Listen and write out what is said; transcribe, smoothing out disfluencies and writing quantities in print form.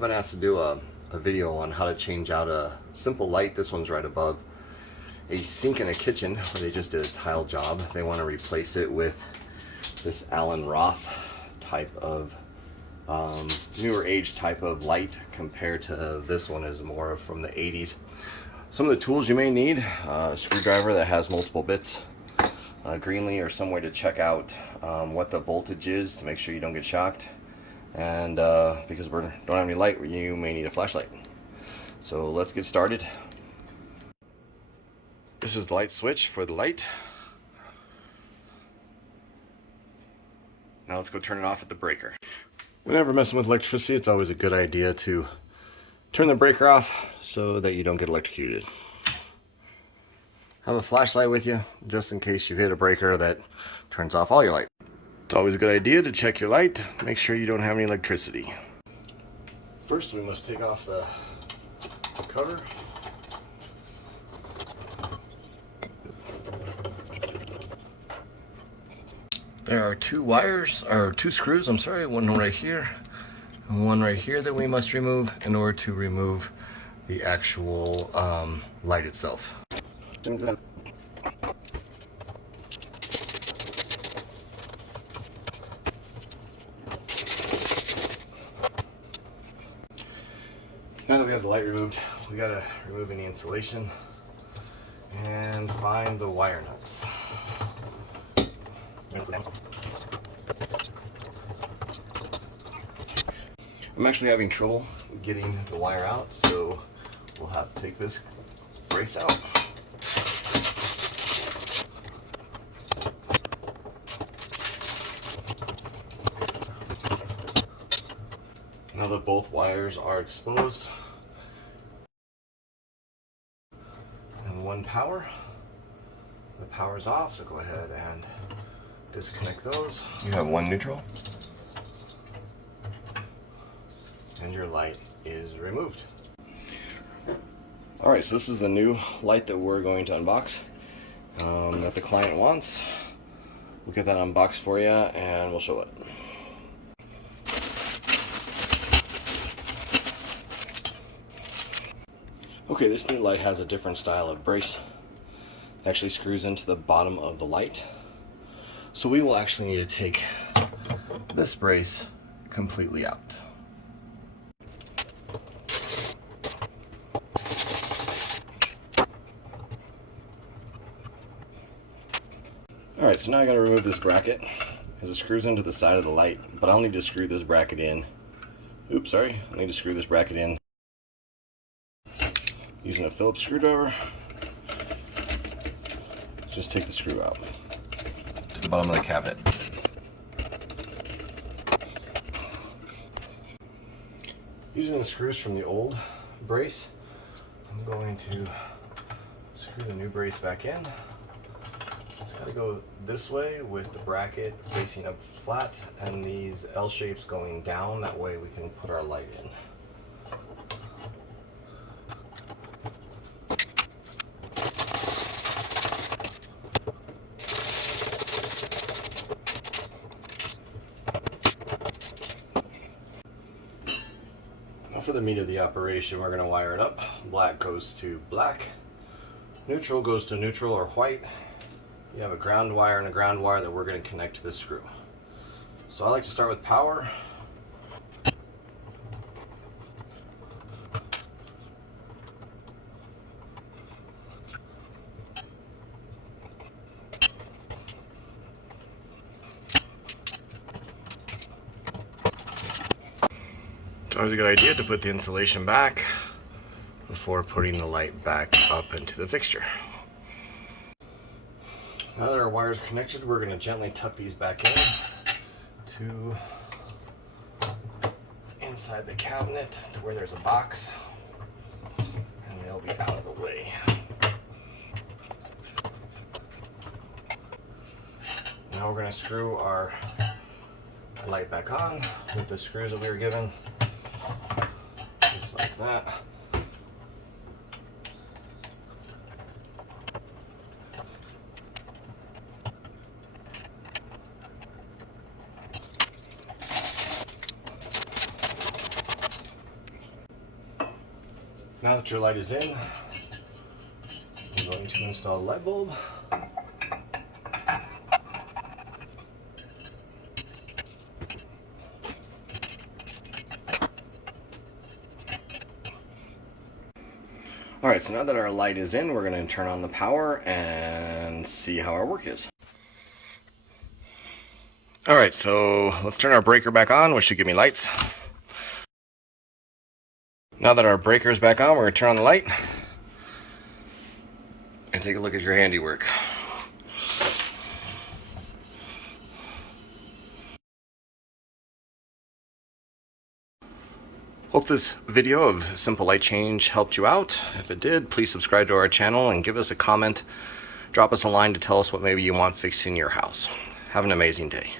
I've been asked to do a video on how to change out a simple light. This one's right above a sink in a kitchen where they just did a tile job. They want to replace it with this Allen Roth type of newer age type of light compared to this one is more from the 80s. Some of the tools you may need: a screwdriver that has multiple bits, greenly, or some way to check out what the voltage is to make sure you don't get shocked. And because we don't have any light, you may need a flashlight. So let's get started. This is the light switch for the light. Now let's go turn it off at the breaker. Whenever messing with electricity, it's always a good idea to turn the breaker off so that you don't get electrocuted. Have a flashlight with you just in case you hit a breaker that turns off all your light. It's always a good idea to check your light, make sure you don't have any electricity. First, we must take off the cover. There are two screws, one right here and one right here that we must remove in order to remove the actual light itself. Now that we have the light removed, we gotta remove any insulation and find the wire nuts. I'm actually having trouble getting the wire out, so we'll have to take this brace out. Now that both wires are exposed and one power, the power's off, so go ahead and disconnect those. You have one neutral and your light is removed. Alright, so this is the new light that we're going to unbox that the client wants. We'll get that unboxed for you and we'll show it. Okay, this new light has a different style of brace. It actually screws into the bottom of the light. So we will actually need to take this brace completely out. Alright, so now I gotta remove this bracket as it screws into the side of the light, but I'll need to screw this bracket in. Oops, sorry. I need to screw this bracket in using a Phillips screwdriver. Just take the screw out to the bottom of the cabinet. Using the screws from the old brace, I'm going to screw the new brace back in. It's got to go this way with the bracket facing up flat and these L shapes going down. That way we can put our light in. For the meat of the operation, we're going to wire it up. Black goes to black, neutral goes to neutral or white. You have a ground wire and a ground wire that we're going to connect to this screw. So I like to start with power. It's always a good idea to put the insulation back before putting the light back up into the fixture. Now that our wires are connected, we're going to gently tuck these back in to inside the cabinet to where there's a box, and they'll be out of the way. Now we're going to screw our light back on with the screws that we were given. Just like that. Now that your light is in, I'm going to install a light bulb. Alright, so now that our light is in, we're going to turn on the power and see how our work is. Alright, so let's turn our breaker back on, which should give me lights. Now that our breaker is back on, we're going to turn on the light and take a look at your handiwork. Hope this video of simple light change helped you out. If it did, please subscribe to our channel and give us a comment. Drop us a line to tell us what maybe you want fixed in your house. Have an amazing day.